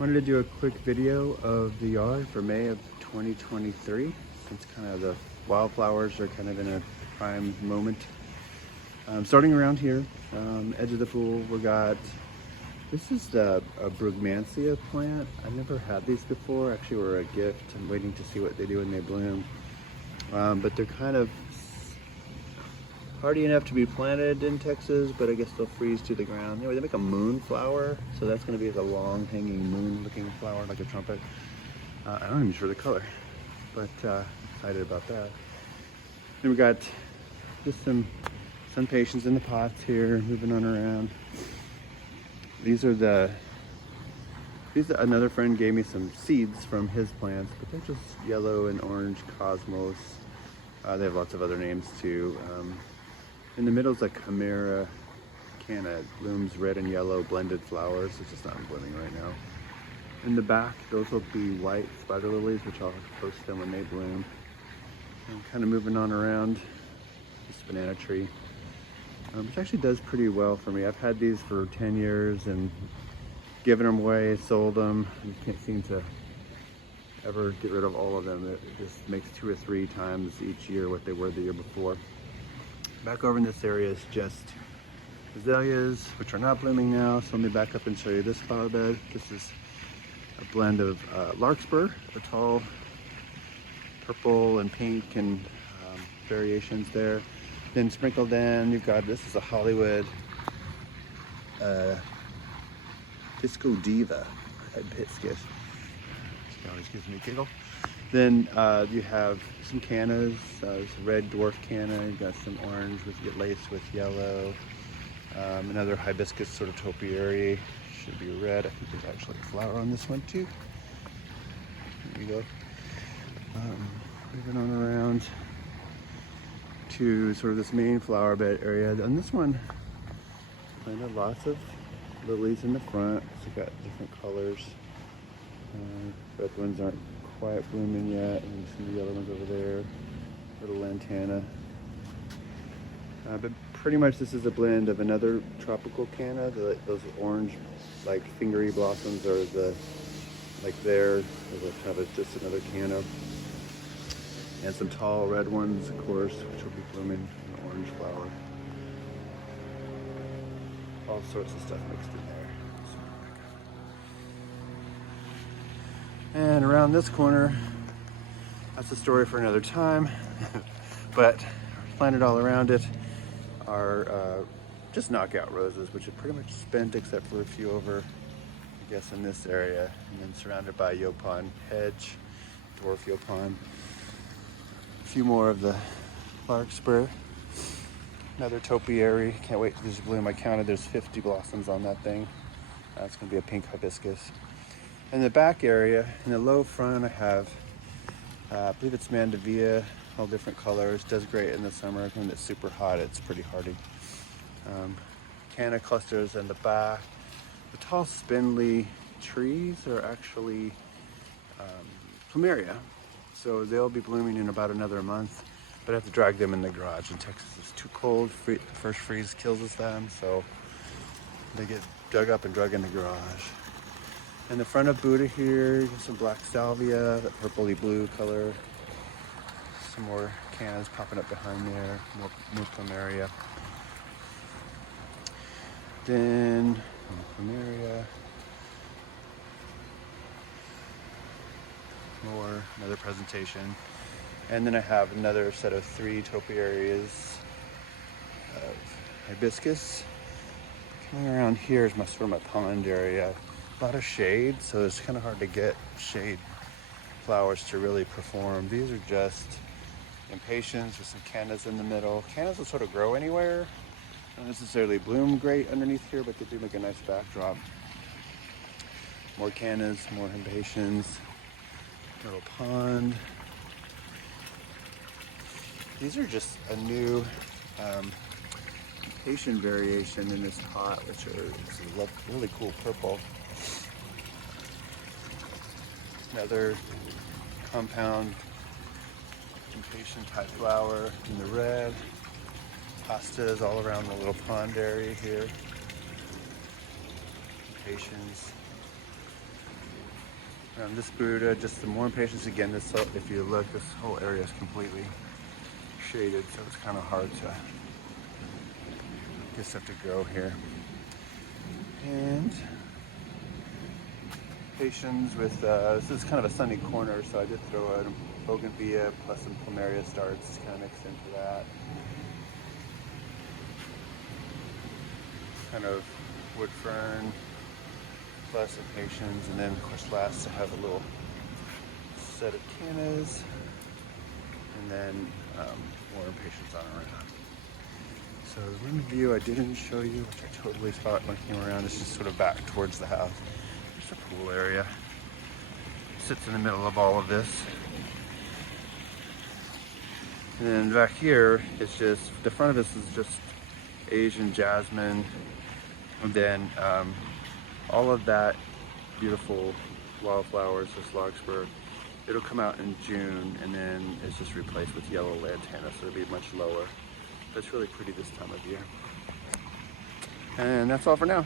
Wanted to do a quick video of the yard for May of 2023, since kind of the wildflowers are kind of in a prime moment. Starting around here, edge of the pool, this is a Brugmansia plant. I've never had these before, actually were a gift. I'm waiting to see what they do when they bloom. But they're kind of hardy enough to be planted in Texas, but I guess they'll freeze to the ground. Anyway, they make a moon flower, so that's going to be like a long hanging moon looking flower like a trumpet. I'm not even sure the color, but excited about that. Then we got just some sun patience in the pots here, moving on around. Another friend gave me some seeds from his plants, but they're just yellow and orange cosmos. They have lots of other names too. In the middle is a chimera canna. It blooms red and yellow blended flowers. It's just not blooming right now. In the back, those will be white spider lilies, which I'll post them when they bloom. I'm kind of moving on around this banana tree, which actually does pretty well for me. I've had these for 10 years and given them away, sold them. You can't seem to ever get rid of all of them. It just makes 2 or 3 times each year what they were the year before. Back over in this area is just azaleas, which are not blooming now. So let me back up and show you this flower bed. This is a blend of larkspur, the tall purple and pink and variations there. Then sprinkled in, this is a Hollywood Disco Diva hibiscus. She always gives me a giggle. Then you have some cannas, there's a red dwarf canna, you've got some orange laced with yellow, another hibiscus sort of topiary, should be red. I think there's actually a flower on this one too. There you go. Moving on around to sort of this main flower bed area. On this one, planted lots of lilies in the front, so you've got different colors. Red ones aren't quite blooming yet, and some of the yellow ones over there, little lantana. But pretty much this is a blend of another tropical canna. Those orange, like fingery blossoms are just another canna. And some tall red ones, of course, which will be blooming an orange flower. All sorts of stuff mixed in there. And around this corner, that's a story for another time, but planted all around it are just knockout roses, which are pretty much spent except for a few over, I guess, in this area, and then surrounded by Yaupon hedge, dwarf Yaupon. A few more of the larkspur, another topiary, can't wait for this to bloom. I counted, there's 50 blossoms on that thing. That's gonna be a pink hibiscus. In the back area, in the low front, I have, I believe it's Mandevilla, all different colors. Does great in the summer. When it's super hot, it's pretty hardy. Canna clusters in the back. The tall spindly trees are actually plumeria. So they'll be blooming in about another month, but I have to drag them in the garage. In Texas, it's too cold. The first freeze kills them, so they get dug up and drug in the garage. In the front of Buddha here, you have some black salvia, that purpley blue color. Some more cannas popping up behind there, more plumeria. Then more plumeria. Another presentation. And then I have another set of 3 topiaries of hibiscus. Coming around here is sort of my pond area. A lot of shade, so it's kind of hard to get shade flowers to really perform. These are just impatiens with some cannas in the middle. Cannas will sort of grow anywhere, don't necessarily bloom great underneath here, but they do make a nice backdrop. More cannas, more impatiens, little pond. These are just a new impatient variation in this pot, which are really cool purple. Another compound impatient type flower in the red. Hostas all around the little pond area here. Impatiens. This Buddha, just some more patience again. If you look, this whole area is completely shaded, so it's kind of hard to get stuff to grow here. And patience with, this is kind of a sunny corner, so I did throw a bougainvillea plus some plumeria starts kind of mixed into that. Kind of wood fern plus some patience, and then of course last I have a little set of cannas, and then more impatiens on around. So the rim view I didn't show you, which I totally thought when I came around. It's just sort of back towards the house. There's a pool area. Sits in the middle of all of this. And then back here, it's just, the front of this is just Asian jasmine. And then all of that beautiful wildflowers, this larkspur, it'll come out in June, and then it's just replaced with yellow lantana, so it'll be much lower. But it's really pretty this time of year. And that's all for now.